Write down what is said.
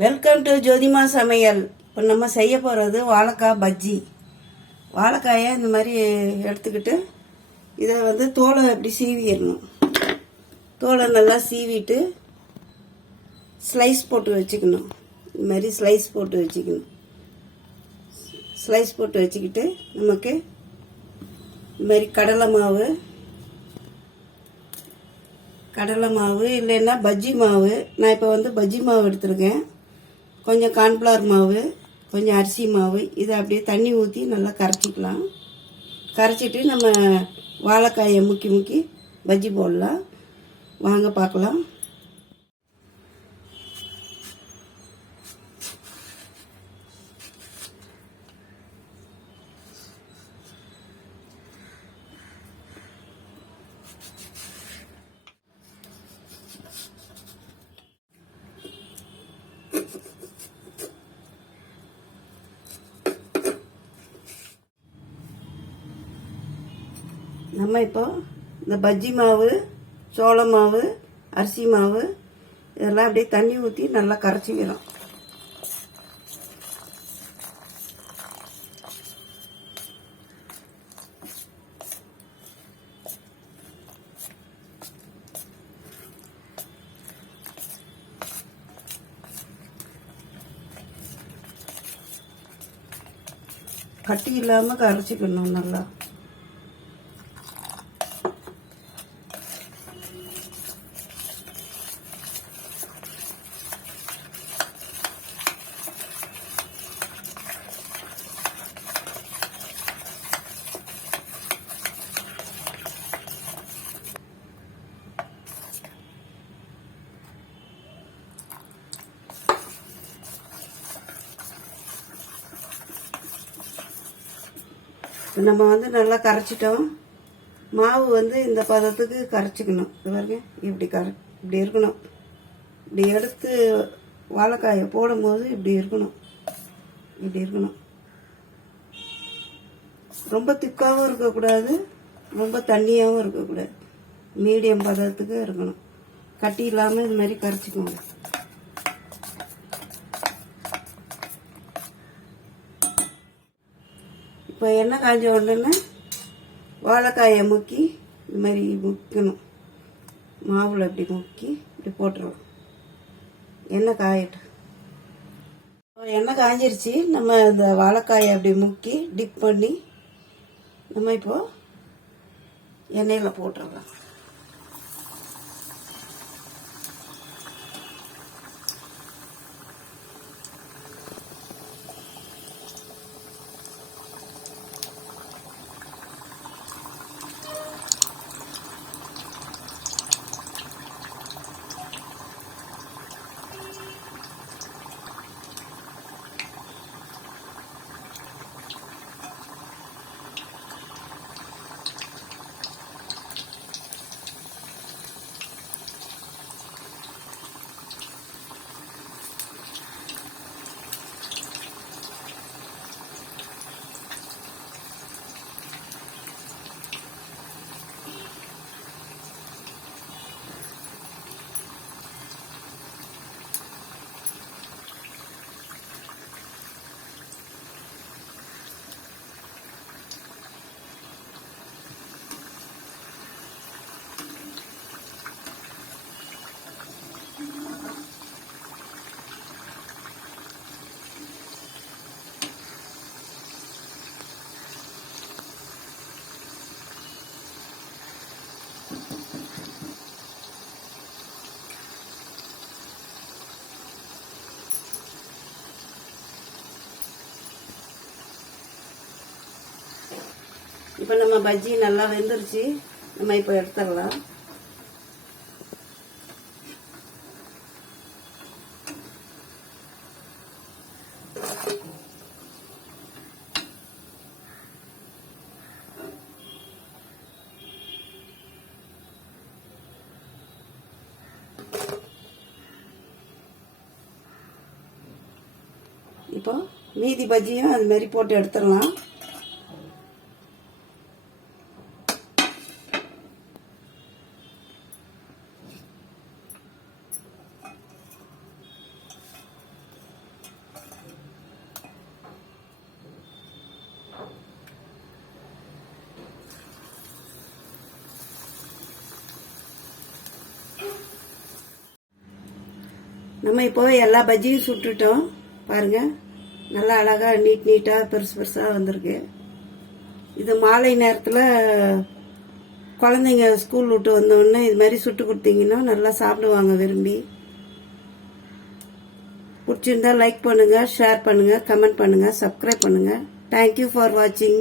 Welcome to ஜோதிமா சமையல். இப்போ நம்ம செய்ய போகிறது வாழைக்காய் பஜ்ஜி. வாழைக்காயை இந்த மாதிரி எடுத்துக்கிட்டு இதை தோலை அப்படி சீவிடணும். தோலை நல்லா சீவிட்டு ஸ்லைஸ் போட்டு வச்சுக்கணும். இந்த மாதிரி ஸ்லைஸ் போட்டு வச்சுக்கணும். ஸ்லைஸ் போட்டு வச்சுக்கிட்டு நமக்கு இந்த மாதிரி கடலை மாவு இல்லைன்னா பஜ்ஜி மாவு. நான் இப்போ பஜ்ஜி மாவு எடுத்துருக்கேன். கொஞ்சம் கார்ன்ஃப்ளவர் மாவு, கொஞ்சம் அரிசி மாவு, இதை அப்படியே தண்ணி ஊற்றி நல்லா கரைச்சிக்கலாம். கரைச்சிட்டு நம்ம வாழைக்காயை முக்கி பஜ்ஜி போடலாம். வாங்க பார்க்கலாம். நம்ம இப்போ இந்த பஜ்ஜி மாவு, சோள மாவு, அரிசி மாவு இதெல்லாம் அப்படியே தண்ணி ஊற்றி நல்லா கரைச்சிக்கிறோம். கட்டி இல்லாமல் கரைச்சிக்கணும் நல்லா. நம்ம நல்லா கரைச்சிட்டோம். மாவு இந்த பதத்துக்கு கரைச்சிக்கணும். இது பாருங்க, இப்படி இருக்கணும். இப்படி எடுத்து வாழைக்காயை போடும்போது இப்படி இருக்கணும். ரொம்ப திக்காகவும் இருக்கக்கூடாது, ரொம்ப தண்ணியாகவும் இருக்கக்கூடாது. மீடியம் பதத்துக்கு இருக்கணும். கட்டி இல்லாமல் இது மாதிரி கரைச்சிக்கோங்க. இப்போ எண்ணெய் காய்ஞ்ச உடனே வாழைக்காயை முக்கி இந்த மாதிரி முக்கணும். மாவில் இப்படி முக்கி இப்படி போட்டுருவோம். எண்ணெய் காயட்டும். எண்ணெய் காய்ஞ்சிருச்சு. நம்ம இந்த வாழைக்காயை அப்படி முக்கி டிப் பண்ணி நம்ம இப்போ எண்ணெயில் போட்டுடலாம். இப்போ நம்ம பஜ்ஜி நல்லா வெந்துருச்சு. நம்ம இப்போ எடுத்துடலாம். இப்போ மீதி பஜ்ஜியும் அது மாதிரி போட்டு எடுத்துடலாம். நம்ம இப்போ எல்லா பஜ்ஜியும் சுட்டுட்டோம் பாருங்க. நல்லா அழகாக நீட்டாக பெருசு பெருசாக வந்திருக்கு. இது மாலை நேரத்தில் குழந்தைங்க ஸ்கூல் விட்டு வந்தோடனே இது மாதிரி சுட்டு கொடுத்தீங்கன்னா நல்லா சாப்பிடுவாங்க விரும்பி. பிடிச்சிருந்தா லைக் பண்ணுங்கள், ஷேர் பண்ணுங்கள், கமெண்ட் பண்ணுங்கள், சப்ஸ்கிரைப் பண்ணுங்கள். தேங்க்யூ ஃபார் வாட்சிங்.